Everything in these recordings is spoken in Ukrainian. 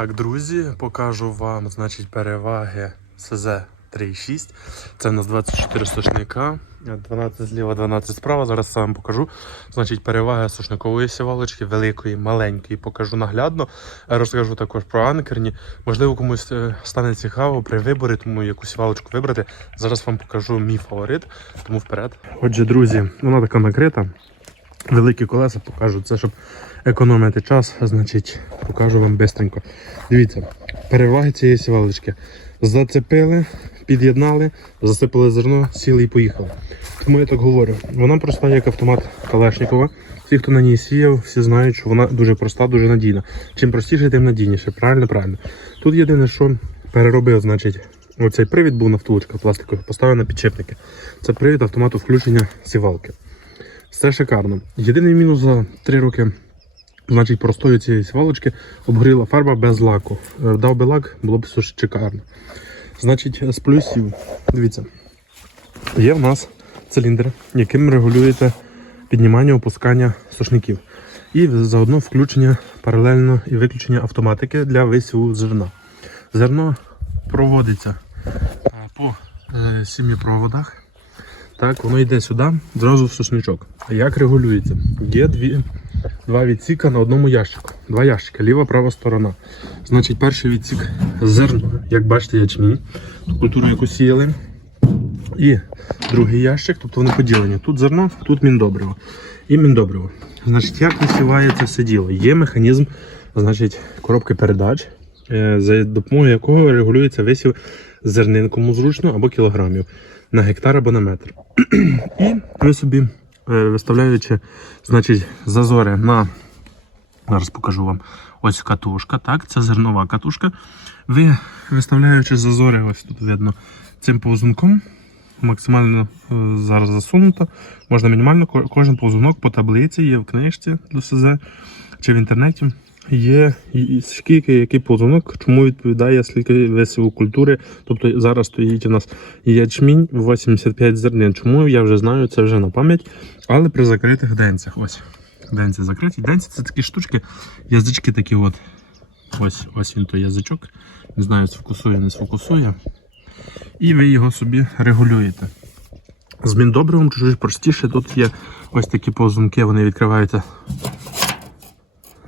Так, друзі, покажу вам значить, переваги СЗ 3.6. Це у нас 24 сушника, 12 зліва, 12 справа. Зараз сам покажу. Значить, переваги сушникової сівалочки, великої, маленької. Покажу наглядно. Розкажу також про анкерні. Можливо, комусь е, стане цікаво при виборі, тому яку сівалочку вибрати. Зараз вам покажу мій фаворит, тому вперед. Отже, друзі, вона така накрита. Великі колеса покажу. Це щоб економити час, значить, покажу вам бистренько. Дивіться, переваги цієї сівалочки. Зацепили, під'єднали, засипали зерно, сіли і поїхали. Тому я так говорю. Вона проста як автомат Калашникова. Всі, хто на ній сіяв, всі знають, що вона дуже проста, дуже надійна. Чим простіше, тим надійніше. Правильно, правильно. Тут єдине, що переробив, значить, оцей привід був на втулочка пластикових, поставив на підчепники. Це привід автомату включення сівалки. Все шикарно. Єдиний мінус за 3 роки значить, простою цієї сівалочки обгоріла фарба без лаку. Е, Дав би лак, було б все шикарно. Значить, з плюсів, дивіться, є в нас циліндр, яким регулюєте піднімання опускання сушників. І заодно включення паралельно і виключення автоматики для висіву зерна. Зерно проводиться е, по е, сім'ї проводах. Так, воно йде сюди, зразу в сушничок. Як регулюється? Є дві, два відсіка на одному ящику. Два ящика, ліва, права сторона. Значить, перший відсік зерно, як бачите, ячмінь. Ту культуру, яку сіяли. І другий ящик, тобто вони поділені. Тут зерно, тут міндобриво. І міндобриво. Значить, як висівається все діло? Є механізм, значить, коробки передач, е, за допомогою якого регулюється висів зернин, кому зручно або кілограмів на гектар або на метр. І ви собі, е, виставляючи значить, зазори на. Зараз покажу вам ось катушка. Так, це зернова катушка. Ви виставляючи зазори, ось тут видно цим повзунком. Максимально е, зараз засунуто. Можна мінімально кожен повзунок по таблиці є в книжці до СЗ чи в інтернеті. Є скільки, який повзунок, чому відповідає скільки висіву культури. Тобто зараз стоїть у нас ячмінь 85 зернин. Чому я вже знаю, це вже на пам'ять. Але при закритих денцях. Ось. Денці закриті. Денці це такі штучки, язички такі от. Ось ось він той язичок. Не знаю, сфокусує, не сфокусує. І ви його собі регулюєте. З міндобривом чуть простіше. Тут є ось такі повзунки, вони відкриваються,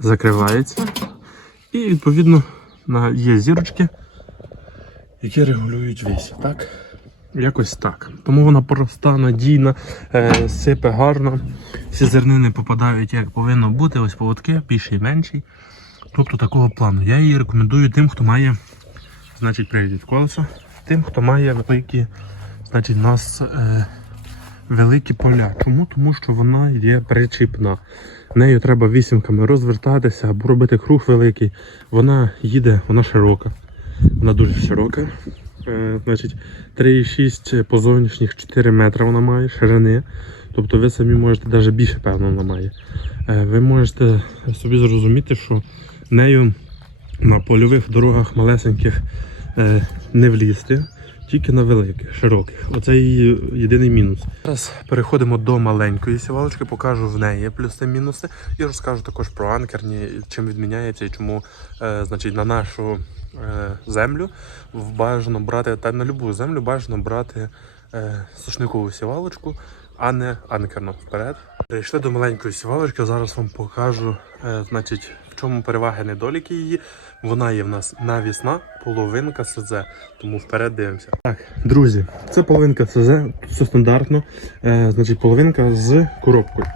закриваються. І відповідно є зірочки, які регулюють весь. Так? Якось так. Тому вона проста, надійна, е, сипе гарно. Всі зернини попадають як повинно бути, ось поводки, більший і менший. Тобто такого плану. Я її рекомендую тим, хто має значить, привід від колеса, тим, хто має великі, значить, нас е, великі поля. Чому? Тому що вона є причіпна. Нею треба вісімками розвертатися або робити круг великий. Вона їде, вона широка. Вона дуже широка. Е, значить, 3,6 по зовнішніх 4 метри вона має ширини. Тобто ви самі можете навіть більше, певно, вона має. Е, ви можете собі зрозуміти, що нею на польових дорогах малесеньких не влізти, тільки на великих, широких. Оце її єдиний мінус. Зараз переходимо до маленької сівалочки, покажу в неї плюси-мінуси і розкажу також про анкерні, чим відміняється і чому е, значить, на нашу е, землю бажано брати, та на будь-яку землю бажано брати е, сушникову сівалочку, а не анкерну. Вперед. Прийшли до маленької сівалочки, зараз вам покажу, е, значить, чому переваги недоліки її. Вона є в нас навісна, половинка СЗ, тому вперед дивимося. Так, друзі, це половинка СЗ, все стандартно. Е, значить, половинка з коробкою.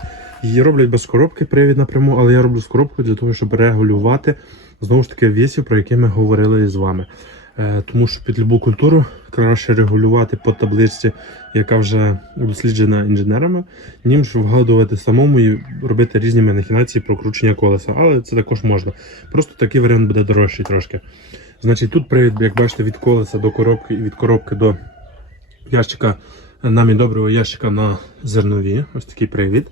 Її роблять без коробки, привід напряму, але я роблю з коробкою для того, щоб регулювати знову ж таки вісів, про які ми говорили з вами. Е, тому що під любу культуру краще регулювати по табличці, яка вже досліджена інженерами, ніж вгадувати самому і робити різні махінації прокручення колеса. Але це також можна. Просто такий варіант буде дорожчий трошки. Значить, тут привід, як бачите, від колеса до коробки і від коробки до ящика намі доброго ящика на зернові. Ось такий привід.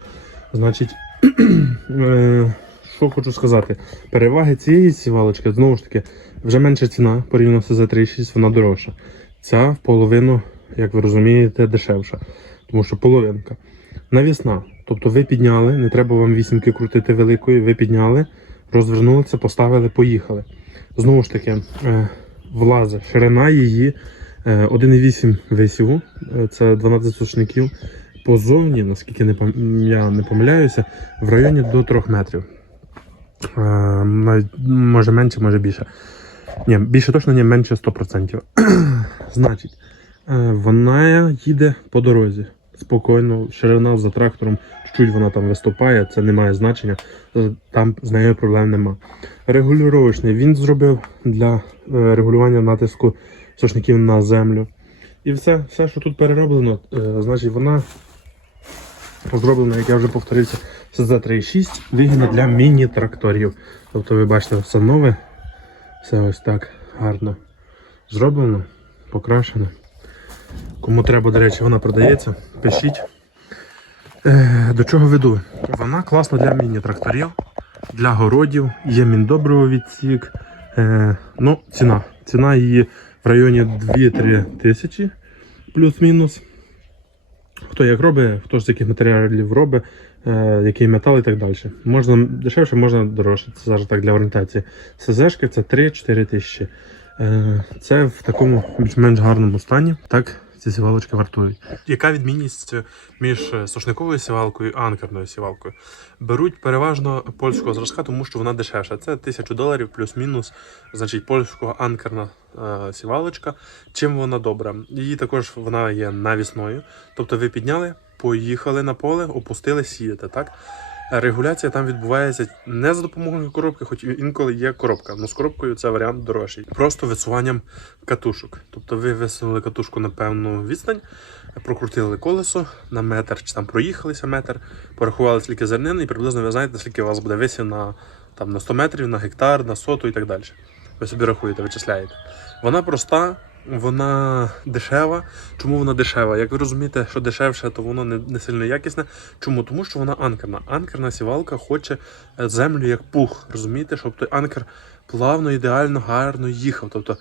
Значить, е, що хочу сказати, переваги цієї сівалочки, знову ж таки, вже менша ціна порівняно з Z36, вона дорожча. Ця в половину, як ви розумієте, дешевша. Тому що половинка. Навісна. Тобто ви підняли, не треба вам вісімки крутити великої, ви підняли, розвернулися, поставили, поїхали. Знову ж таки, е, влазить ширина її е, 1,8 висіву, е, це 12 сушників. Позовні, наскільки я не помиляюся, в районі до 3 метрів. Е, може менше, може більше. Ні, більше точно ні, менше 100%. Значить, е, вона їде по дорозі. Спокійно, ширина за трактором, чуть-чуть вона там виступає, це не має значення. Е, Там з нею проблем нема. Регулювачний він зробив для регулювання натиску сошників на землю. І все, все, що тут перероблено, значить вона зроблена, як я вже повторився, СЗ-36, вигідна для міні-тракторів. Тобто ви бачите, все нове, все ось так гарно зроблено, покрашено. Кому треба, до речі, вона продається, пишіть. Е, до чого веду? Вона класна для міні-тракторів, для городів, є міндобриво відсік. Е, ну, ціна. Ціна її в районі 2-3 тисячі плюс-мінус. Хто як робить, хто з яких матеріалів робить, е, який метал і так далі. Можна дешевше, можна дорожче. Це зараз так для орієнтації. СЗшки це 3-4 тисячі. Е, це в такому більш-менш гарному стані. Так, ці сівалочки вартують. Яка відмінність між сушниковою сівалкою і анкерною сівалкою? Беруть переважно польського зразка, тому що вона дешевша. Це 1000 доларів плюс-мінус. Значить, польського анкерна е, сівалочка. Чим вона добра? Її також вона є навісною. Тобто ви підняли, поїхали на поле, опустили, сієте, так? Регуляція там відбувається не за допомогою коробки, хоч інколи є коробка. але з коробкою це варіант дорожчий. Просто висуванням катушок. Тобто ви висунули катушку на певну відстань, прокрутили колесо на метр, чи там проїхалися метр, порахували скільки зернин, і приблизно ви знаєте, скільки у вас буде висів на, там, на 100 метрів, на гектар, на соту і так далі. Ви собі рахуєте, вичисляєте. Вона проста, вона дешева. Чому вона дешева? Як ви розумієте, що дешевше, то воно не, не сильно якісне. Чому? Тому що вона анкерна. Анкерна сівалка хоче е, землю як пух. Розумієте, щоб той анкер плавно, ідеально, гарно їхав. Тобто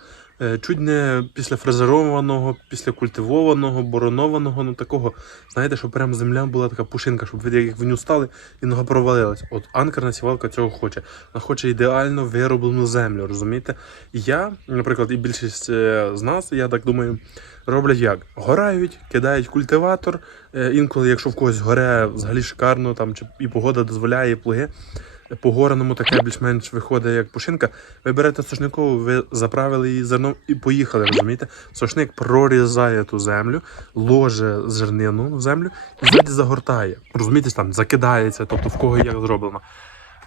чуть не після фрезерованого, після культивованого, боронованого, ну такого, знаєте, щоб прям земля була така пушинка, щоб ви як в ню стали і нога провалилась. От анкерна сівалка цього хоче. Вона хоче ідеально вироблену землю, розумієте? І я, наприклад, і більшість е, з нас, я так думаю, роблять як? Горають, кидають культиватор. е, Інколи, якщо в когось горе взагалі шикарно, там чи і погода дозволяє, і плуги. По гореному таке більш-менш виходить як пушинка. Ви берете сошникову, ви заправили її зерном і поїхали, розумієте? Сошник прорізає ту землю, ложе зернину в землю і ззаді загортає. Розумієте, там закидається, тобто в кого як зроблено.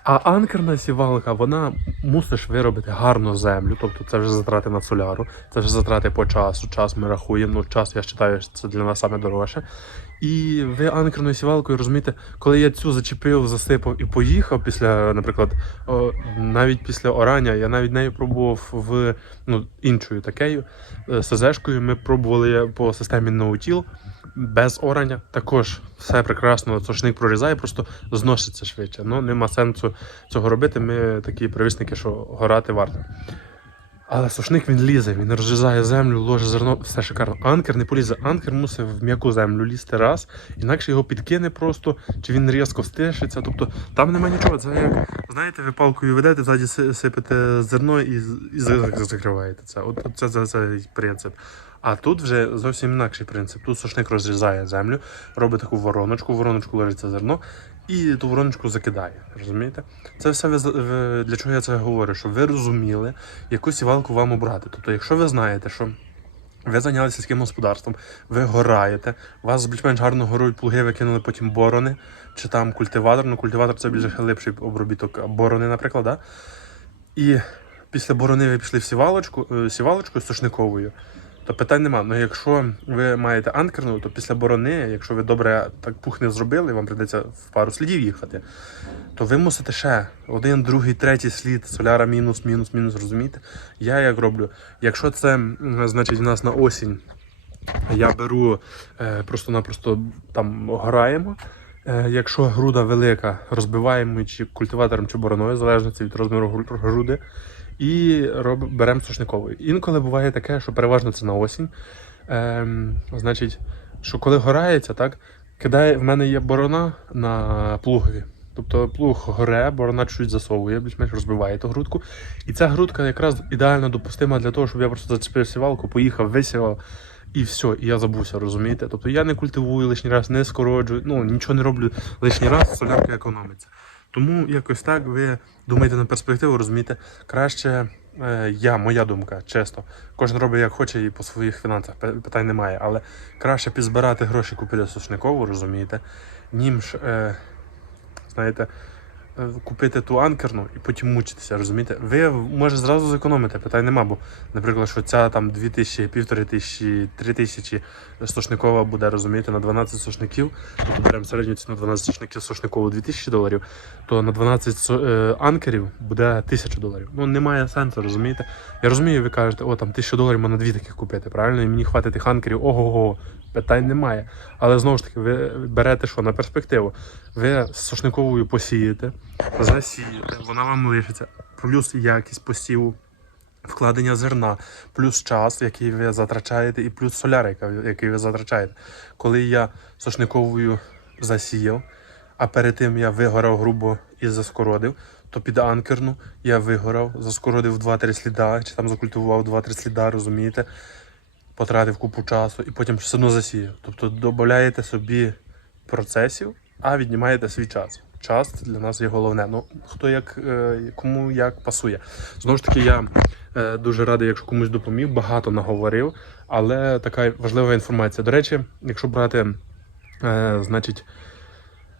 А анкерна сівалка, вона мусиш виробити гарну землю, тобто це вже затрати на соляру, це вже затрати по часу. Час ми рахуємо. Ну, час я вважаю, що це для нас саме дорожче. І ви анкерною сівалкою розумієте, коли я цю зачепив, засипав і поїхав після, наприклад, о, навіть після орання, я навіть нею пробував в ну, іншою такею е, СЗшкою. Ми пробували по системі ноутіл без орання. Також все прекрасно, сошник прорізає, просто зноситься швидше. Ну нема сенсу цього робити. Ми такі привісники, що горати варто. Але сушник він лізе, він розрізає землю, ложе зерно, все шикарно. Анкер не полізе. Анкер мусив в м'яку землю лізти раз, інакше його підкине просто, чи він різко стишиться. Тобто там нема нічого. Це як, знаєте, ви палкою ведете, ззаді сипете зерно і, і закриваєте це. От це, це, це принцип. А тут вже зовсім інакший принцип. Тут сушник розрізає землю, робить таку вороночку, вороночку ложиться зерно і ту вороночку закидає. Розумієте? Це все ви, для чого я це говорю? Щоб ви розуміли, яку сівалку вам обрати. Тобто, якщо ви знаєте, що ви зайнялися сільським господарством, ви гораєте, вас більш-менш гарно горують плуги, ви кинули потім борони, чи там культиватор. Ну, культиватор це більш глибший обробіток борони, наприклад. Да? І після борони ви пішли в сівалочку, е, сівалочку сушниковою, то питань нема. Ну якщо ви маєте анкерну, то після борони, якщо ви добре так пух не зробили, вам прийдеться в пару слідів їхати, то ви мусите ще один, другий, третій слід, соляра мінус, мінус, мінус, розумієте? Я як роблю? Якщо це, значить, в нас на осінь я беру е, просто-напросто там граємо. Е, якщо груда велика, розбиваємо чи культиватором, чи бороною, залежно від розміру груди, і роб, беремо сушниковою. Інколи буває таке, що переважно це на осінь. Ем, значить, що коли горається, так, кидає, в мене є борона на плугові. Тобто плуг горе, борона чуть засовує, більш-менш розбиває ту грудку. І ця грудка якраз ідеально допустима для того, щоб я просто зачепив сівалку, поїхав, висівав і все, і я забувся, розумієте? Тобто я не культивую лишній раз, не скороджую, ну нічого не роблю лишній раз, солярка економиться. Тому якось так ви думаєте на перспективу, розумієте, краще. е, Я, моя думка, чесно. Кожен робить як хоче і по своїх фінансах питань немає. Але краще підзбирати гроші, купити сушникову, розумієте, ніж, е, знаєте, купити ту анкерну і потім мучитися, розумієте? Ви може зразу зекономите, питань нема, бо, наприклад, що ця там 2000, півтори тисячі, три тисячі сушникова буде, розумієте, на 12 сушників, тобто беремо середню ціну 12 сушників сушникову 2000 доларів, то на 12 со- е, анкерів буде 1000 доларів. Ну немає сенсу, розумієте? Я розумію, ви кажете, о, там 1000 доларів можна дві таких купити, правильно? І мені хватить тих анкерів, ого-го, питань немає. Але знову ж таки, ви берете що на перспективу? Ви з сушниковою посієте, засієте, вона вам лишиться, плюс якість посіву. Вкладення зерна, плюс час, який ви затрачаєте, і плюс соляр, який ви затрачаєте. Коли я сошниковою засіяв, а перед тим я вигорав грубо і заскородив, то під анкерну я вигорав, заскородив 2-3 сліда, чи там закультивував 2-3 сліда, розумієте? Потратив купу часу і потім все одно засіяв. Тобто додаєте собі процесів, а віднімаєте свій час. Час для нас є головне. Ну хто як е, кому як пасує. Знову ж таки, я е, дуже радий, якщо комусь допоміг, багато наговорив, але така важлива інформація. До речі, якщо брати, е, значить.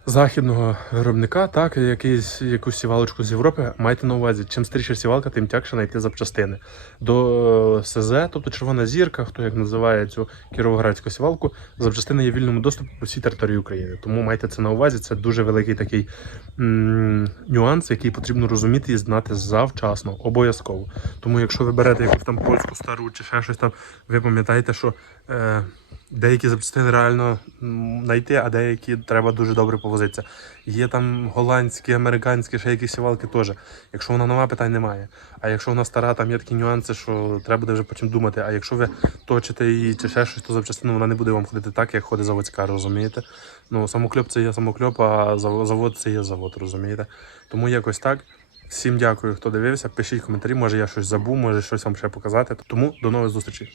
Західного виробника, так, якийсь, якусь сівалочку з Європи, майте на увазі, чим старіша сівалка, тим тягше знайти запчастини. До е, СЗ, тобто червона зірка, хто як називає цю кіровоградську сівалку, запчастини є в вільному доступі по всій території України. Тому майте це на увазі. Це дуже великий такий м- нюанс, який потрібно розуміти і знати завчасно, обов'язково. Тому, якщо ви берете якусь там польську стару чи ще щось там, ви пам'ятаєте, що. Е- Деякі запчастини реально знайти, а деякі треба дуже добре повозитися. Є там голландські, американські, ще якісь сівалки теж. Якщо вона нова, питань немає. А якщо вона стара, там є такі нюанси, що треба вже потім думати. А якщо ви точите її чи ще щось, то запчастину вона не буде вам ходити так, як ходить заводська, розумієте? Ну, самокльоп це є самокльоп, а завод це є завод, розумієте? Тому якось так. Всім дякую, хто дивився. Пишіть коментарі, може я щось забув, може щось вам ще показати. Тому до нових зустрічей.